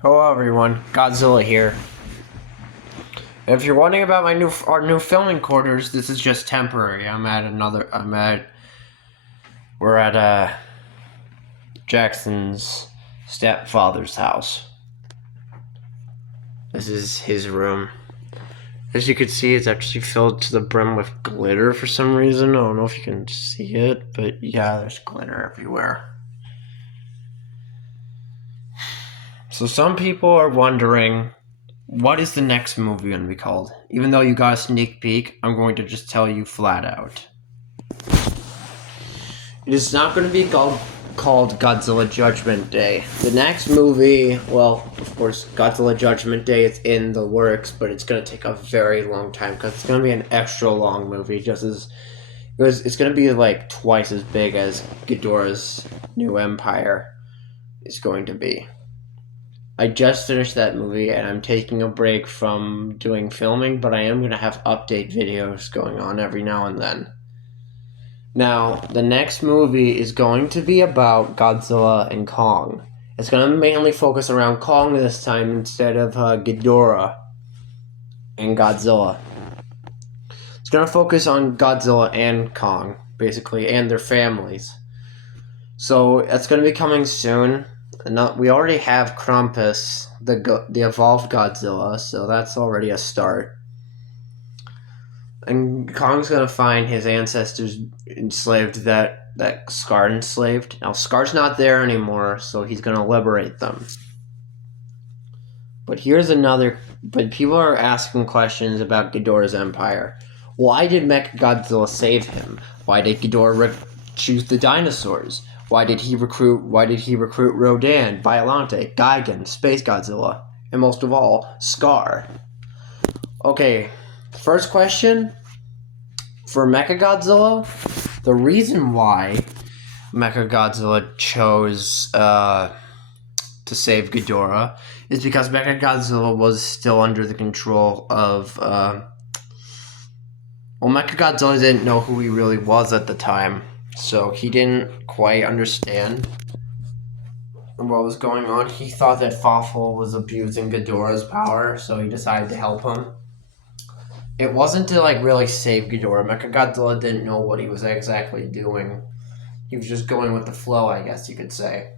Hello everyone, Godzilla here. If you're wondering about our new filming quarters, this is just temporary. We're at Jackson's stepfather's house. This is his room. As you can see, it's actually filled to the brim with glitter for some reason. I don't know if you can see it, but yeah, there's glitter everywhere. So some people are wondering, what is the next movie going to be called? Even though you got a sneak peek, I'm going to just tell you flat out. It is not going to be called Godzilla Judgment Day. The next movie, well, of course, Godzilla Judgment Day is in the works, but it's going to take a very long time because it's going to be an extra long movie, it's going to be like twice as big as Ghidorah's New Empire is going to be. I just finished that movie and I'm taking a break from doing filming, but I am going to have update videos going on every now and then. Now, the next movie is going to be about Godzilla and Kong. It's going to mainly focus around Kong this time instead of Ghidorah and Godzilla. It's going to focus on Godzilla and Kong, basically, and their families. So, it's going to be coming soon. We already have Krampus, the evolved Godzilla, so that's already a start. And Kong's gonna find his ancestors enslaved that Scar enslaved. Now Scar's not there anymore, so he's gonna liberate them. But people are asking questions about Ghidorah's empire. Why did Mechagodzilla save him? Why did Ghidorah choose the dinosaurs? Why did he recruit Rodan, Biollante, Gigan, Space Godzilla, and most of all, Scar? Okay, first question. For Mechagodzilla, the reason why Mechagodzilla chose to save Ghidorah is because Mechagodzilla was still under the control of Mechagodzilla didn't know who he really was at the time. So he didn't quite understand what was going on. He thought that Fawful was abusing Ghidorah's power, so he decided to help him. It wasn't to really save Ghidorah. Mechagodzilla didn't know what he was exactly doing. He was just going with the flow, I guess you could say.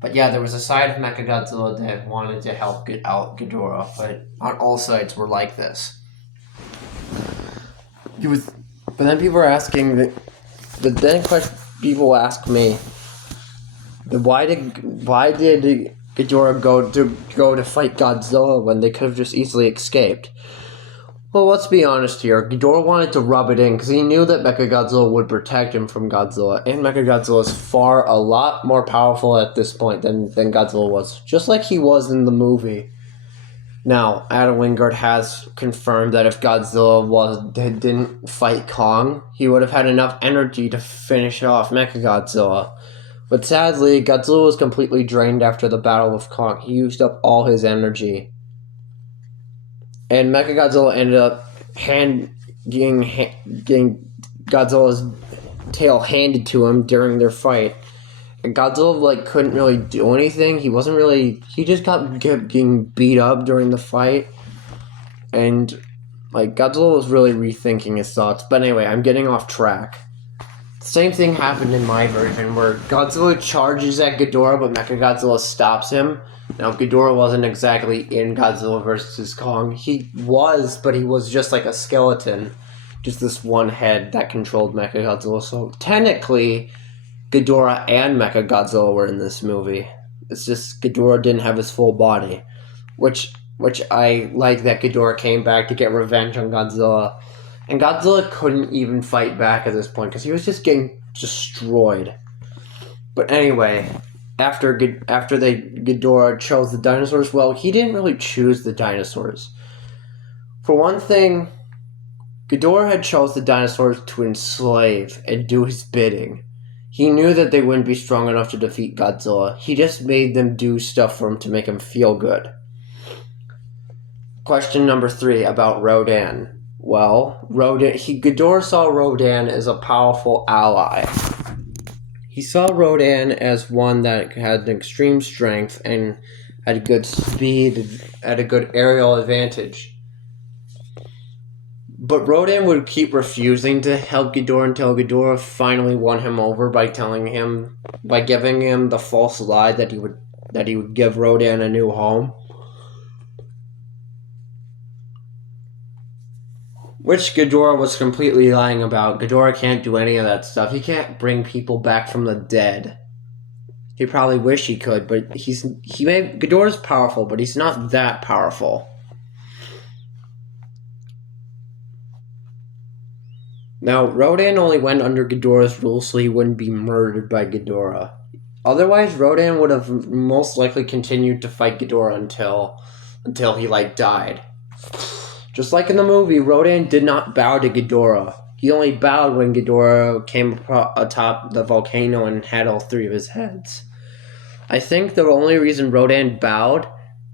But yeah, there was a side of Mechagodzilla that wanted to help get out Ghidorah, but not all sides were like this. But then people are asking people ask me, why did Ghidorah go to fight Godzilla when they could have just easily escaped? Well, let's be honest here. Ghidorah wanted to rub it in because he knew that Mechagodzilla would protect him from Godzilla, and Mechagodzilla is a lot more powerful at this point than Godzilla was, just like he was in the movie. Now, Adam Wingard has confirmed that if Godzilla didn't fight Kong, he would have had enough energy to finish off Mechagodzilla. But sadly, Godzilla was completely drained after the battle with Kong. He used up all his energy. And Mechagodzilla ended up getting Godzilla's tail handed to him during their fight. And Godzilla couldn't really do anything. He just kept getting beat up during the fight. And Godzilla was really rethinking his thoughts. But anyway, I'm getting off track. The same thing happened in my version where Godzilla charges at Ghidorah, but Mechagodzilla stops him. Now, Ghidorah wasn't exactly in Godzilla vs. Kong. He was, but he was just like a skeleton. Just this one head that controlled Mechagodzilla. So technically, Ghidorah and Mechagodzilla were in this movie. It's just Ghidorah didn't have his full body. Which I like that Ghidorah came back to get revenge on Godzilla. And Godzilla couldn't even fight back at this point because he was just getting destroyed. But anyway, after Ghidorah chose the dinosaurs, well, he didn't really choose the dinosaurs. For one thing, Ghidorah had chose the dinosaurs to enslave and do his bidding. He knew that they wouldn't be strong enough to defeat Godzilla. He just made them do stuff for him to make him feel good. Question number 3 about Rodan. Well, Ghidorah saw Rodan as a powerful ally. He saw Rodan as one that had an extreme strength and at good speed, at a good aerial advantage. But Rodan would keep refusing to help Ghidorah until Ghidorah finally won him over by giving him the false lie that he would give Rodan a new home. Which Ghidorah was completely lying about. Ghidorah can't do any of that stuff. He can't bring people back from the dead. He probably wished he could, but Ghidorah's powerful, but he's not that powerful. Now, Rodan only went under Ghidorah's rule so he wouldn't be murdered by Ghidorah. Otherwise, Rodan would have most likely continued to fight Ghidorah until he died. Just like in the movie, Rodan did not bow to Ghidorah. He only bowed when Ghidorah came atop the volcano and had all three of his heads. I think the only reason Rodan bowed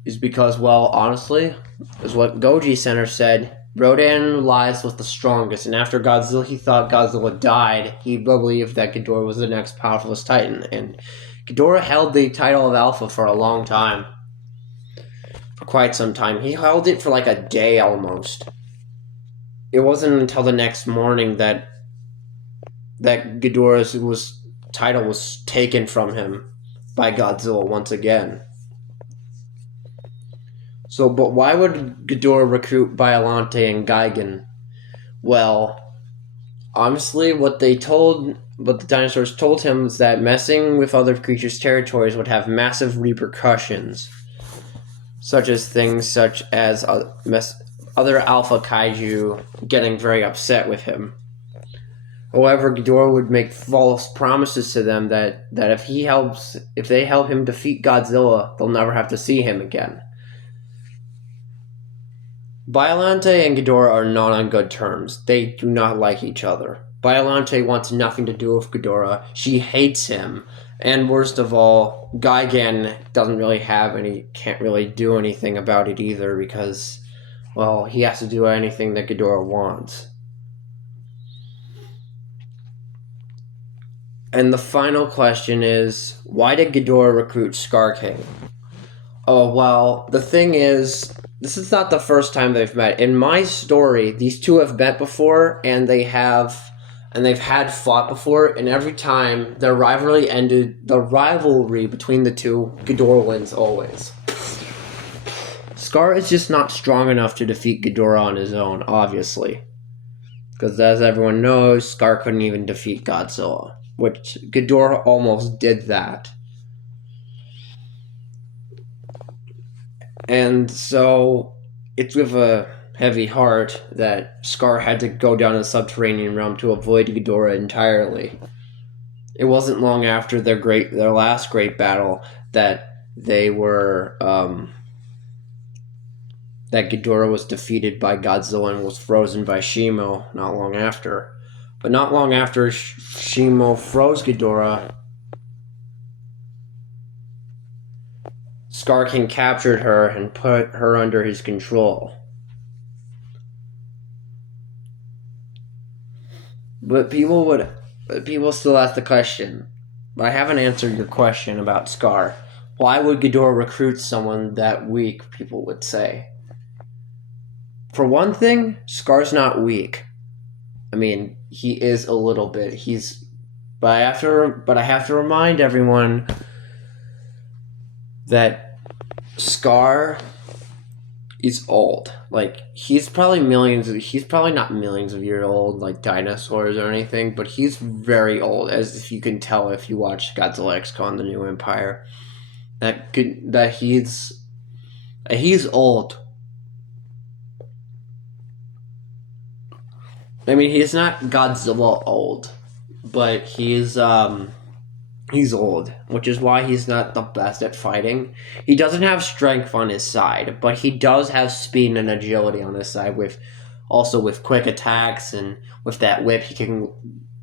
is because, well, honestly, is what Goji Center said. Rodan lies with the strongest, and after he thought Godzilla died, he believed that Ghidorah was the next powerful Titan, and Ghidorah held the title of Alpha for a long time. For quite some time. He held it for like a day almost. It wasn't until the next morning that Ghidorah's title was taken from him by Godzilla once again. So, but why would Ghidorah recruit Biollante and Gigan? Well, honestly, what the dinosaurs told him is that messing with other creatures' territories would have massive repercussions, such as other alpha kaiju getting very upset with him. However, Ghidorah would make false promises to them that if they help him defeat Godzilla, they'll never have to see him again. Biollante and Ghidorah are not on good terms. They do not like each other. Biollante wants nothing to do with Ghidorah. She hates him. And worst of all, Gigan can't really do anything about it either because, well, he has to do anything that Ghidorah wants. And the final question is, why did Ghidorah recruit Scar King? Oh, well, the thing is, this is not the first time they've met. In my story, these two have met before, and they've had fought before, and every time the rivalry between the two, Ghidorah wins always. Scar is just not strong enough to defeat Ghidorah on his own, obviously. Because as everyone knows, Scar couldn't even defeat Godzilla, which Ghidorah almost did that. And so, it's with a heavy heart that Scar had to go down the subterranean realm to avoid Ghidorah entirely. It wasn't long after their last great battle that that Ghidorah was defeated by Godzilla and was frozen by Shimo not long after. But not long after Shimo froze Ghidorah, Scar King captured her and put her under his control. But people still ask the question. I haven't answered your question about Scar. Why would Ghidorah recruit someone that weak, people would say? For one thing, Scar's not weak. I mean, he is a little bit. But I have to remind everyone that Scar is old. Like, he's probably not millions of years old like dinosaurs or anything, but he's very old, as if you can tell if you watch Godzilla X Kong: The New Empire. That he's old. I mean, he's not Godzilla old, but he's old, which is why he's not the best at fighting. He doesn't have strength on his side, but he does have speed and agility on his side, with quick attacks, and with that whip he can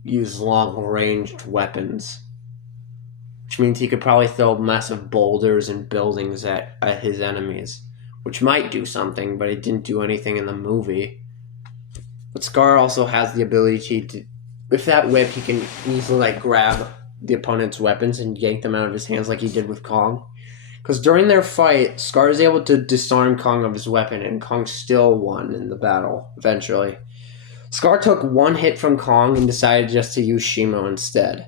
use long-ranged weapons. Which means he could probably throw massive boulders and buildings at his enemies, which might do something, but it didn't do anything in the movie. But Scar also has the ability to, with that whip, he can easily grab the opponent's weapons and yank them out of his hands like he did with Kong. Because during their fight, Scar is able to disarm Kong of his weapon, and Kong still won in the battle, eventually. Scar took one hit from Kong and decided just to use Shimo instead.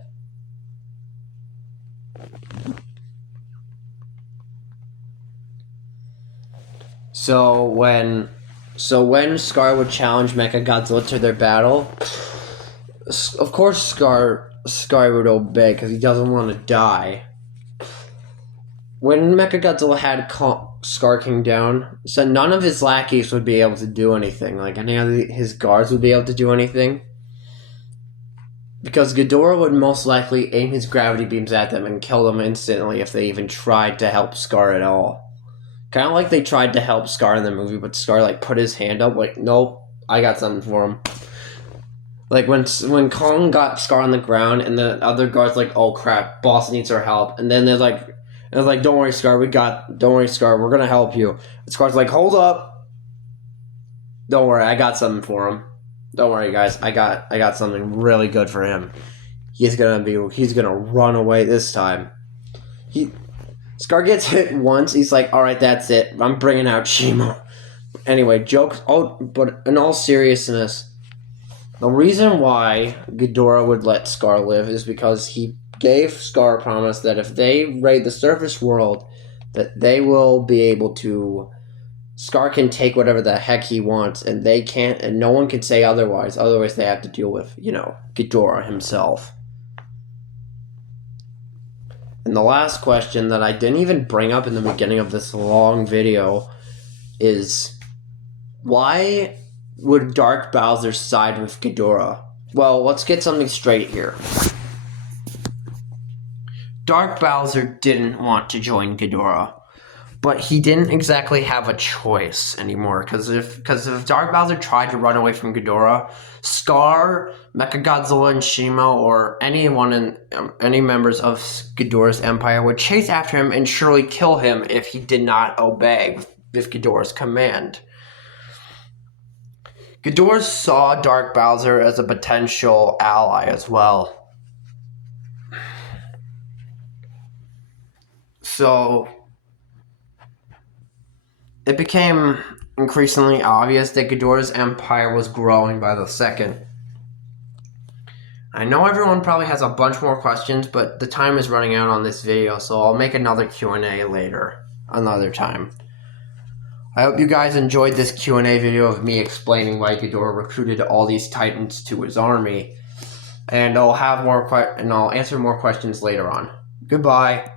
So when Scar would challenge Mechagodzilla to their battle, of course Scar would obey because he doesn't want to die. When Mechagodzilla had Scar King down, so none of his lackeys would be able to do anything. Like any of his guards would be able to do anything. Because Ghidorah would most likely aim his gravity beams at them and kill them instantly if they even tried to help Scar at all. Kind of like they tried to help Scar in the movie, but Scar like put his hand up, like, nope, I got something for him. Like when Kong got Scar on the ground, and the other guards like, oh crap, boss needs our help, and then they're like, don't worry, Scar, we're gonna help you. And Scar's like, hold up, don't worry, I got something for him. Don't worry, guys, I got something really good for him. He's gonna run away this time. Scar gets hit once. He's like, all right, that's it. I'm bringing out Shimo. Anyway, but in all seriousness, the reason why Ghidorah would let Scar live is because he gave Scar a promise that if they raid the surface world, that they will be able to. Scar can take whatever the heck he wants, and they can't, and no one can say otherwise. Otherwise, they have to deal with, Ghidorah himself. And the last question that I didn't even bring up in the beginning of this long video is, why would Dark Bowser side with Ghidorah? Well, let's get something straight here. Dark Bowser didn't want to join Ghidorah, but he didn't exactly have a choice anymore, because if Dark Bowser tried to run away from Ghidorah, Scar, Mechagodzilla, and Shimo, or any members of Ghidorah's empire would chase after him and surely kill him if he did not obey with Ghidorah's command. Ghidorah saw Dark Bowser as a potential ally as well. So it became increasingly obvious that Ghidorah's empire was growing by the second. I know everyone probably has a bunch more questions, but the time is running out on this video, so I'll make another Q&A later, another time. I hope you guys enjoyed this Q&A video of me explaining why Ghidorah recruited all these titans to his army, and I'll answer more questions later on. Goodbye.